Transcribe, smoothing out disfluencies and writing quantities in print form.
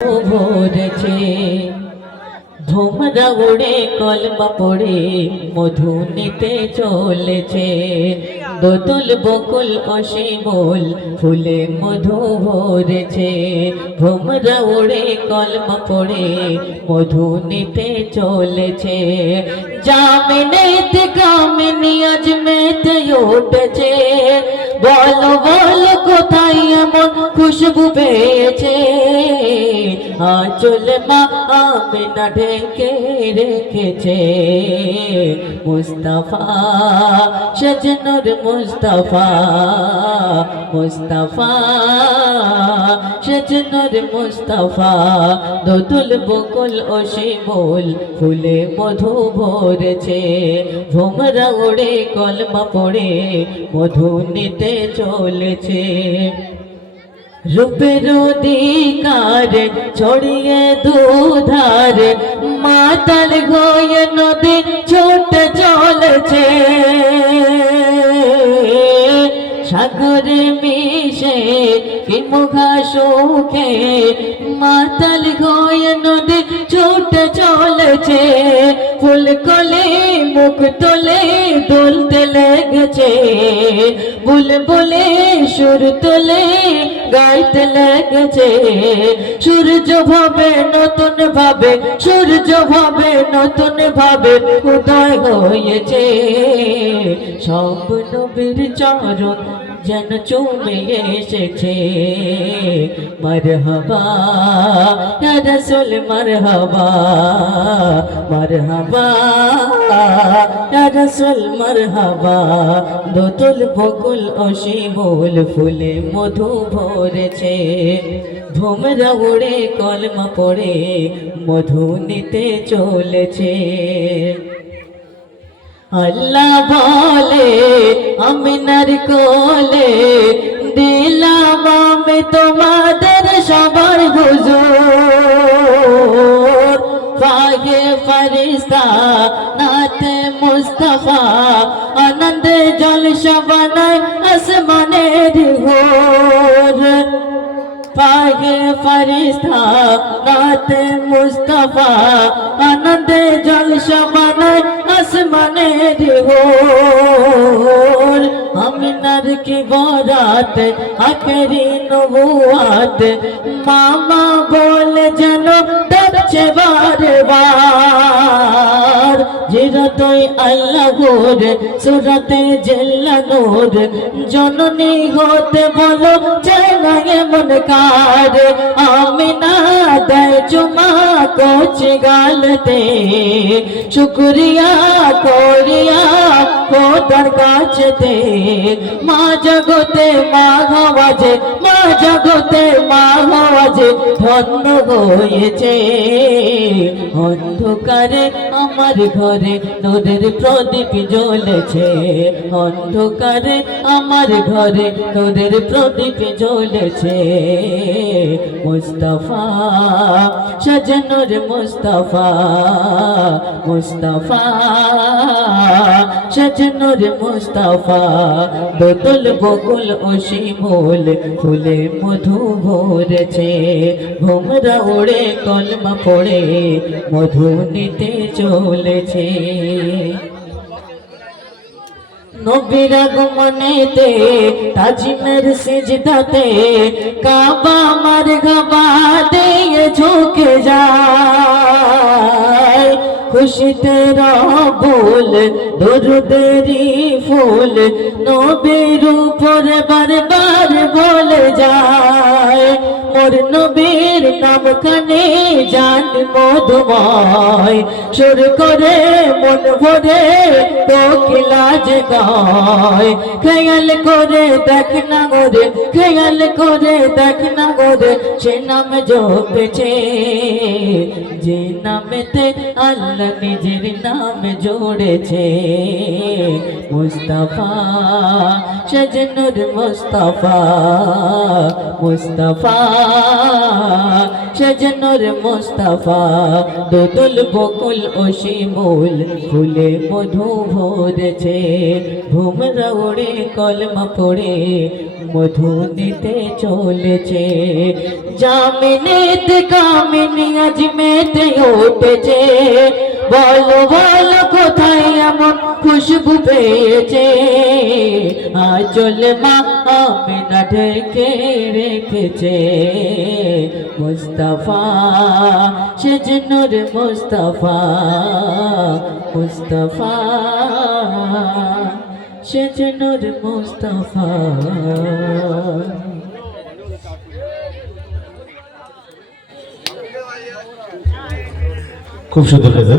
ভরেছে ভোমরা উড়ে কলমা পড়ে মধু নিতে চলেছে দোদুল বকুল অসীমুল ফুলে মধু ভরেছে ভোমরা উড়ে কলমা পড়ে মধু নিতে চলেছে জামিনেতে কামিনী আজ মেতে উঠেছে বলো বলো কোথায় এমন খুশবু পেয়েছে আঁচল মা আমিনা ঢেকে রেখেছে মুস্তাফা সজনুর মুস্তাফা মুস্তাফা সজনুর মুস্তাফা দোদুল বকুল অসীমুল ফুলে মধু ভরেছে ভোমরা উড়ে কলমা পড়ে মধু নিতে চলেছে রূপের অধিকার ছড়িয়ে দুধার মাতাল হয়ে নদী ছুটে চলেছে সাগরে মিশে কি মুখা সুখে মাতাল হয়ে নদী ছুটে চলেছে ফুল কলে মুখ তোলে দুলতে লেগেছে বুলবুলে সুর তোলে গাইতে লেগেছে সূর্য ভাবে নতুন ভাবে সূর্য ভাবে নতুন ভাবে উদয় হয়েছে সব নবীর চরণ যেন চুমে এসেছে মরহবা ইয়া রাসূল মরহবা মরহবা ইয়া রাসূল মরহবা দোদুল বকুল অসীমুল ফুলে মধু ভরেছে ভোমরা উড়ে কলমা পড়ে মধু নিতে চলেছে আল্লাহ বলে আমিনার কোলে দিলাম আমি তোমাদের সবার হুজুর পাগে ফরিস্তা নাতে মুস্তাফা আনন্দে জলসা বানায় আসমানের ঘোর পাগে ফরিস্তা নাতে মুস্তাফা আনন্দে জলসা বানায় আসমানের ঘোর আমিনার কি বরাত আখেরি নবুয়াত মামা বলে যেন ডাকছে বারবার জিরতই আল্লাহর সুরতে জেল্লানোর জননী হতে বলো চাই না এমন কার আমিনা দেয় চুমা কোচ গালতে শুক্রিয়া করিয়া খোদার কাছেতে মা জগতে মা হওয়াজে মা জগতে মা হওয়াজে ধন্য হয়েছে অন্ধকারে আমার ঘরে নূরের প্রদীপ জ্বলেছে অন্ধকারে আমার ঘরে নূরের প্রদীপ জ্বলেছে মুস্তাফা সজনুর মুস্তাফা মুস্তাফা সজনুর মুস্তাফা দোদুল বকুল অসীমুল ফুলে মধু ভরেছে ভোমরা উড়ে কলমা পড়ে মধু নিতে চলেছে নবীর আগমনেতে তাজিমের সিজদাতে কাবা মার গাবা দিয়ে ঝুঁকে যায় খুশিতে রবুল দরুদেরি ফুল নবীর উপর বারবার বলে যায় মোর নবীর নাম কানে জান মধুময় সুর করে মন ভরে কোকিলাজ গায় খেয়াল করে দেখ না গোরে খেয়াল করে দেখ না গোরে সে নাম জপেছে যে নামেতে আল্লাহ নিজের নাম জোড়েছে মুস্তাফা সজনুর মুস্তাফা মুস্তাফা সজনুর মুস্তাফা দোদুল বকুল অসীমুল ফুলে মধু ভরেছে ভোমরা উড়ে কলমা পড়ে মধু নিতে চলেছে। জামিনীতে কামিনী আজ মেতে উঠেছে, বলো বলো কোথায় এমন খুশবু পেয়েছে। আঁচল মা আমিনা ঢেকে রেখেছে। মুস্তাফা সেজনুর মুস্তাফা, মুস্তাফা সেজনুর মুস্তাফা। খুব সুন্দর হয়েছে।